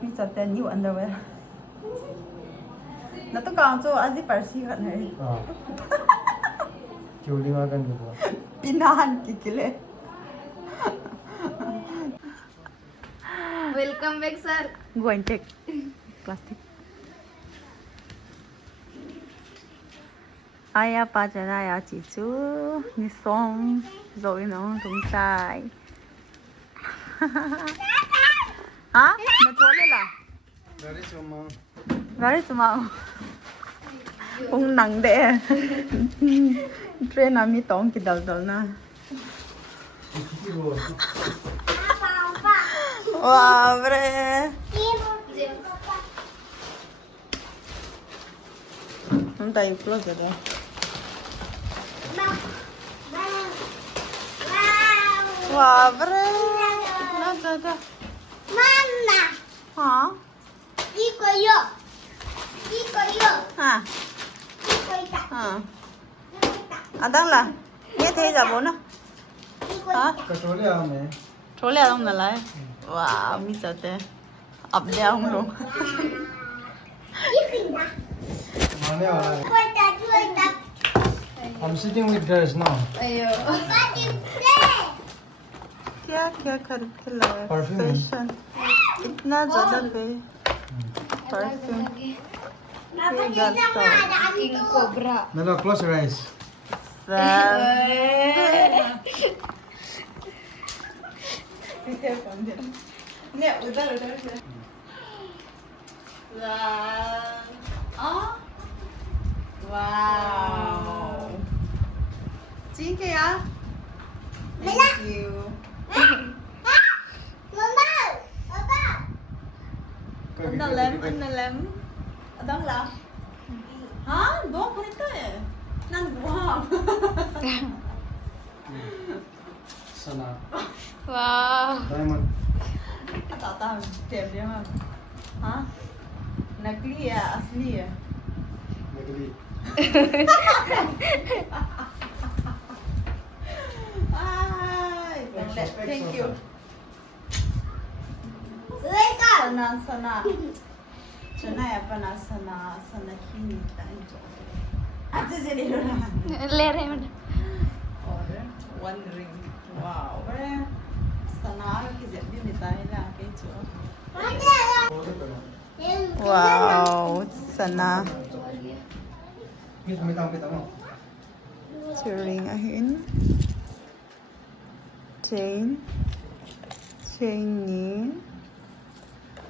มีจัดแต่new underwear เราต้องการ做อาซิปาร์ซีกันเลย Julie makan gitu. Pinahan kikile. Welcome back, sir. Go and take plastic. Aya pa jana ya chichu Nisom rồi nó tung sai. Hả? Nó trốn lên là? Dari cuma. Gari cuma. Kung nang de. Train ami tong kidal dal na. Wow, bre. Không tay close rồi đấy. Wow, bre. Nó đó. Mama, Hả? iko yo. Hả? Iko ita. Hả? À đang là nghe thế giờ bố nó. Hả? Kecuali ame. Trốn leo không là lại. Wow, mi sợ thế. Ập đeo không luôn. Mana orang? I'm sitting with girls now. Ayo. क्या खरीद के लाया? Perfume. Fashion. इतना ज़्यादा पे. Perfume. King Cobra. Nala, close your eyes. Nè, udah. Wow. Chính cái á? Thank you. Anh làm. Đang làm. Hả? Đó có thế. Năng wow. Sana. Wow. Diamond. Tao tìm đi không? Hả? Nकली है असली है? Negeri. Thank you. Sana. Sana apa na sana kini tak itu. Aja jadi orang. Le रहे हैं Order one ring. Wow, ber. Sana ki jadi ni tahu lah kecu. Wow, sana. Kita mau. Ring ahin. Chain ni.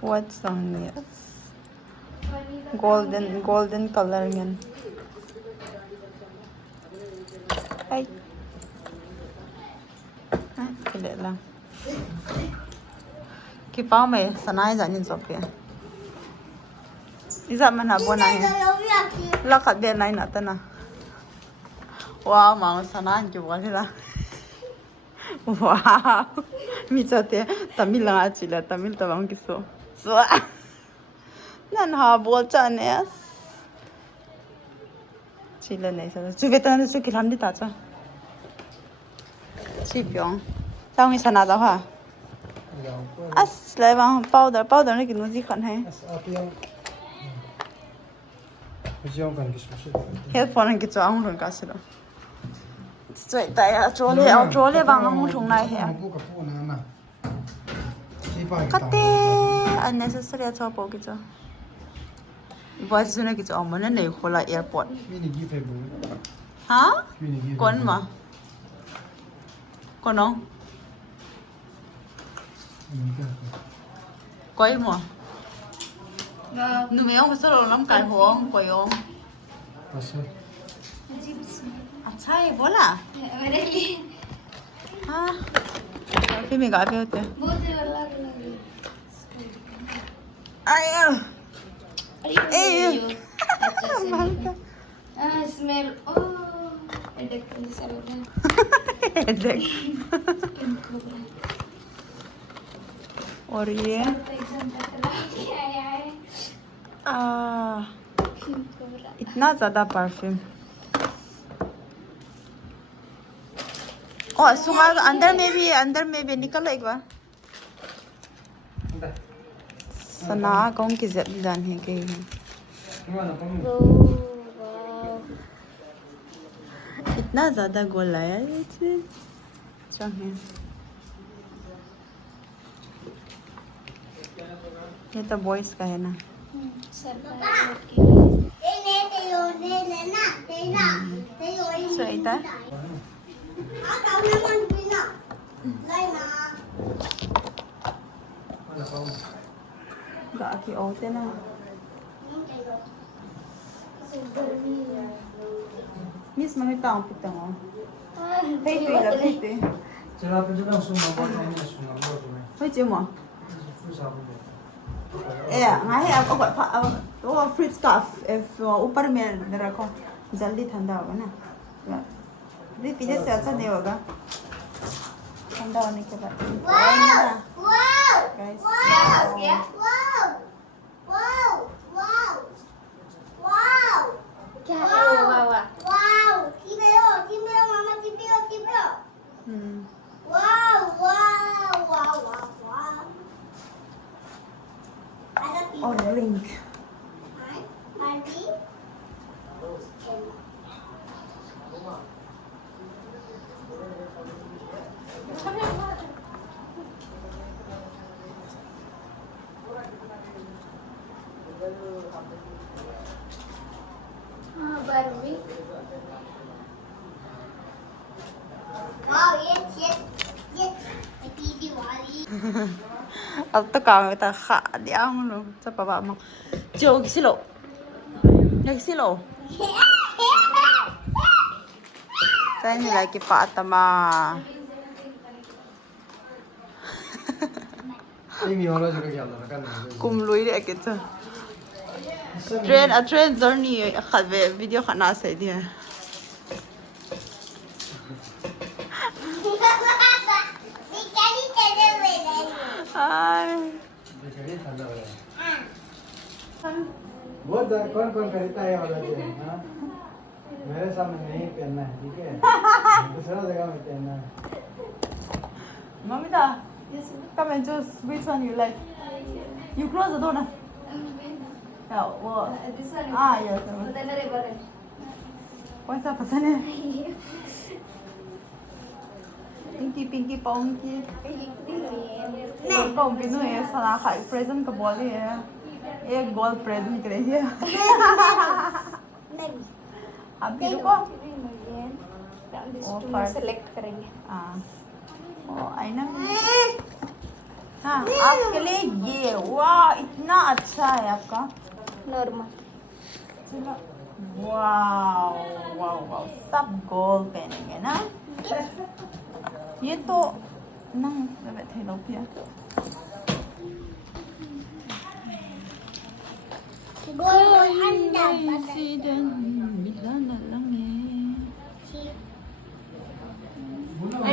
What's on this? Golden color yan. Ay. Kili lang. Kipaw may sanay dyan yung sopi. Isa man na buwan na yan. Lakat din na natin na. Wow, mga sanay yung buwan nila. Wow. 미쳤대. tamil lang at sila. Tamil tabang kiso. So, nan habol chanes. Sila na isa. Subeta na sa kilam di tacha. Sipyong. Sao nghĩ sana daw ha? As lại bằng powder này cái nó gì khẩn hay? Headphone này cái chỗ ông thường cả sự đó. Vậy tại chỗ này bằng ông thùng này hả? Kate unnecessary cho bộ cái chỗ. Voice này cái chỗ ông này khổ lại airport. Hả? Con mà. Con không? Quay mà. Nụi ông có số đồ lắm cái hoang quay ông. À sai bố là. Ha. Phim mình gọi về thế. Ai à. Ê. Smell. Oh. Headache ni sarada. Headache. और ये इतना ज़्यादा perfume और सुहा अंदर में भी निकल एक बार SANNA con cái dẹp dàn hè kì Nhưng mà nó có một Wow. इतना ज़्यादा गोल आया ये चीज़ अच्छा है ये तो बॉयज का है ना सर सही था Ano pa? gạ cái ổ thế nào Miss mami tao pitang oh thấy tùy là thấy tùy Sila pa dyan ang sumabot na yun. Sumabot na yun. thấy chưa mà Sumabot na ngay ako gọi pha oh fruit scarf if ऊपर में रखो जल्दी ठंडा होगा ना भी पीछे से अच्छा नहीं होगा ठंडा होने के बाद guys क्या है वो बाबा orange हाँ बारबी अब तो cả người ta khả đéo luôn cho bà bà mặc chiều cái xí lộ cái xí lộ cái này là cái bà ta mà Amy wala dyan kaya na kan. cùng lối để cái chứ train journey khát về video khả năng sẽ đi ai Kaya tanda wala. बहुत कौन कौन खरीदता है वाला चीज हाँ मेरे सामने नहीं पहनना है ठीक है दूसरा जगह में पहनना है Mamita, yes, come and choose which one you like. You close the door now. Yeah, well, this one yes. Kau siapa sana? Pinky, Ponky. Kau pinu ya, sana khai present ka boleh ya. एक gold present करेंगे अभी रुको select करेंगे आईना हाँ आपके लिए ये वाह इतना अच्छा है आपका नॉर्मल चलो वाह वाह वाह सब गोल्ड पहनेंगे ना ये तो ना बैठे लोग क्या I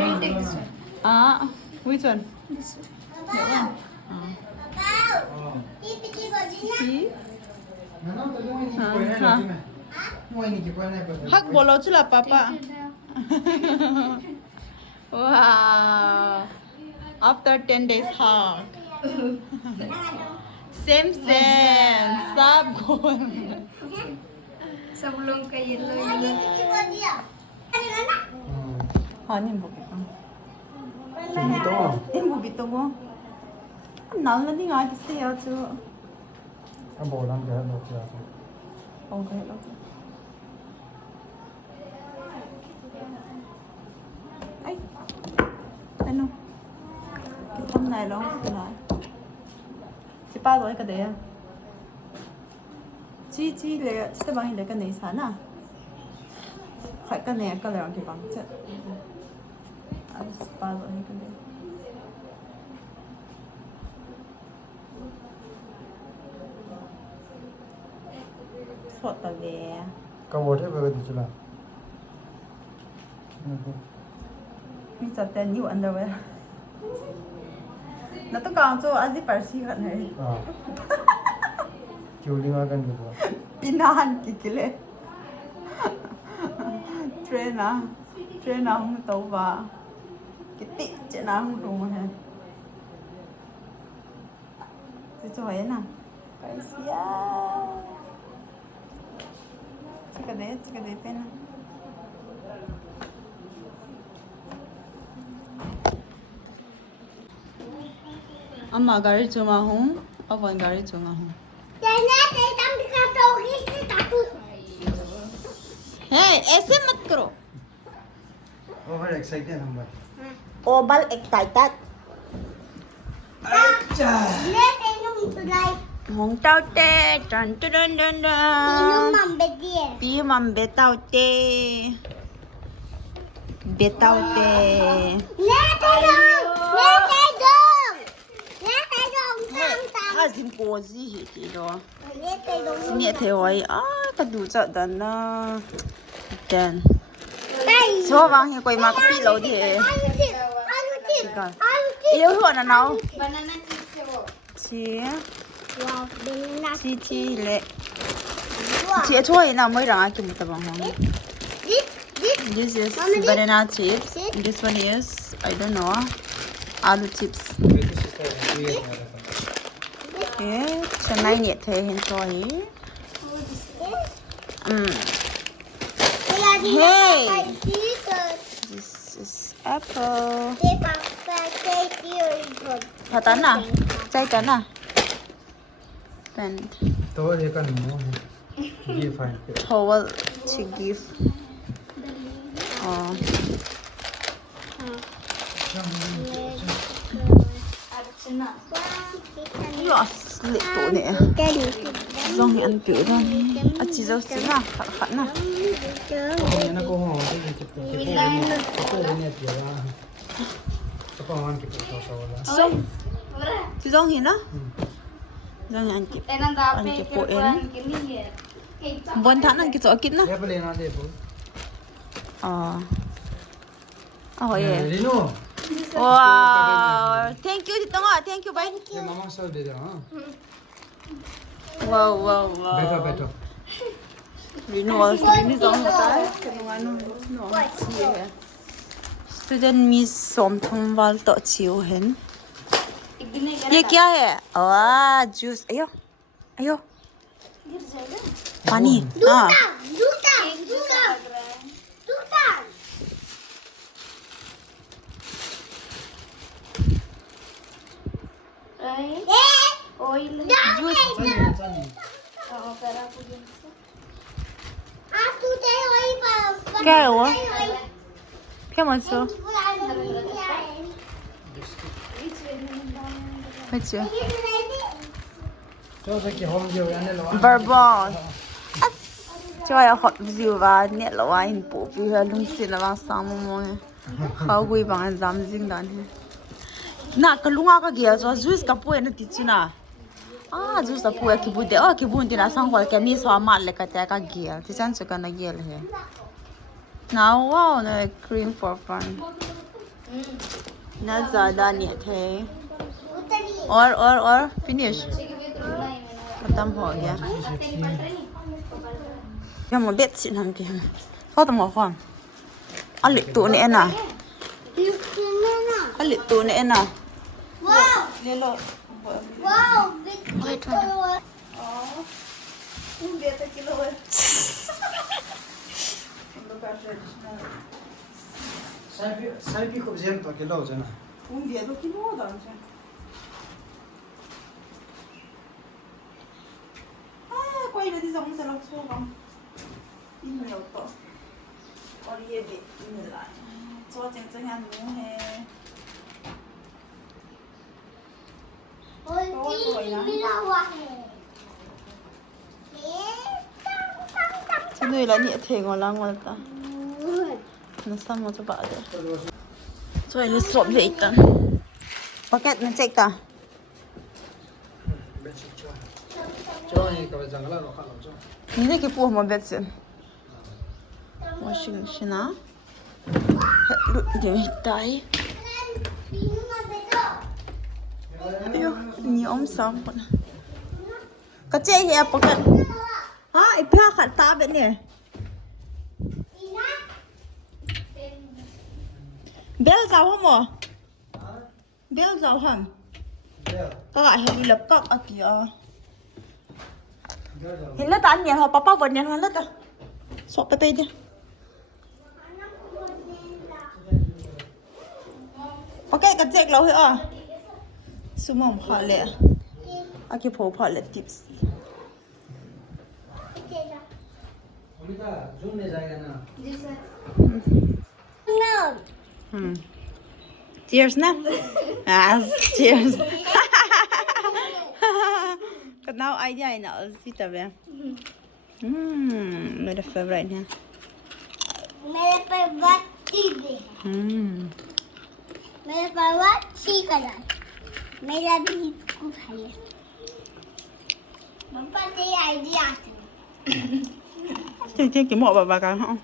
will take this one. Which one? This one. That one. See? Hug bolo chula papa. Wow. After 10 days hug. Same. सब गोल. सब लोग का येलो हाँ नींबू भी तो. Ito. नींबू भी तो वो. नाल नहीं आ किससे यार जो. Ang bolang kaya no siya. Okay. Ay. Ano? Kitang này luôn. Này. Chị ba rồi cái đấy à? Chị lấy cái bằng lấy cái này sao nè? Phải cái này cái này cái bằng chứ. Ba rồi cái đấy. Sốt tao về. Kau ada berapa tu cila? Mi chặt tên new underwear. Nó tôi còn cho azi parsi kan hai. Culi makan gitu. Pinahan kikile. Train không tàu và cái tị chạy nào không đúng rồi. สวยๆนะไปเสียจิกกะเดเป็นนะ엄마 가리 좀 하고 아빠 가리 좀 하고 Hey, ऐसे मत करो Over excited हम बस Oval excited अच्छा Hong tao tê trần trần trần trần Pi mầm bê tao tê Bê tao tê À dìm cô gì hết thì đó Nè thế hỏi à cái đủ chợ đần đó Đần Số vàng thì quay mà có pi lâu thì Yêu hưởng là nào Banana chips. Chị Wow, banana. Chị lệ Chị cho ấy nào mới ra cái một tờ bằng hông This is banana chips. This one is, I don't know, aloo chips. Okay, chân này nhiệt thế hiện rồi. Hey, this is apple. Thật tấn à? Chay tấn à? Tấn. तो ये का नहीं है ये fine Towel to give. Yo, slit tụ nè. Dòng hiện ăn kiểu đó nè. À chỉ dâu xíu nào, khẩn nào. ये ना को हो तो को ने दिया तो को मान के तो वाला Dòng. Chỉ dòng hiện đó. Dòng hiện ăn kiểu. Ăn kiểu bộ em. Bọn thằng ăn kiểu chỗ kín đó. ये पे लेना दे बो Oh yeah. Rino Wow. Thank you Tito nga. Thank you bye. ये मामा सब दे दो हां Wow, wow, wow. बैठो बैठो Renewal ini dong tay. Kanong no. Siya. Student Miss Som Thongwal to chiu hen. ये क्या है? वाह जूस आयो आयो पानी हाँ क्या है वो क्या मतलब अच्छा तो से कि होम जो याने लो Bourbon cho ai hot view và nhẹ là wine bộ vì là lung xin là bằng sáng mùa khâu quỳ bằng giảm dinh đàn na cái lung cái kia cho juice cái bùi nó tít na juice cái bùi cái bùi đấy cái bùi thì là sang gọi cái mi xóa mặt lại cái kia thì chẳng cho cái này kia là now wow nó cream for fun nó giờ đã nhẹ thế or finish tâm hỏi ya nhưng mà biết chuyện làm gì sao tao ngỏ khoan ăn lịch tụ này nè ăn lịch tụ này nè Wow! lên lọ Wow! Big kilo. sai भी खूब GeM तो के लो जना Un dia do kilo da chứ quay về đi giống sẽ lọc xô không in nhiều to còn ये bị in lại cho chẳng chẳng ăn muốn hè chứ người là nhẹ thể ngồi lăng ngồi ta nó xong rồi cho bạn đấy rồi nó sộp về ít bucket nó chạy cả cho ये का जंगल रो खा लो जो Ini ke puh mo betsen. Washing machine á. Lu dia tai. Ayo, ni om sam pun. Ka che he apa kan? Ha, ipra khat ta bet ni. Bel zau hom mo. Bel zau ham. Có gọi hình lập cọc ở kìa. Hình lớp tán nhẹ thôi, papa vẫn nhẹ hơn lớp à. Sọ pepe đi. Ok, cái chiếc lâu hả? Su mỏng phá lệ. À cái phố phá lệ tips. Ji sir Cheers na. Cheers. But now idea I know. See the way. My favorite nha. मेरे पर बहुत चीज है मेरे पर बहुत चीज colour मेरा भी कुछ है पापा तेरी आइडिया आती है Chứ cái mộ bà cả không?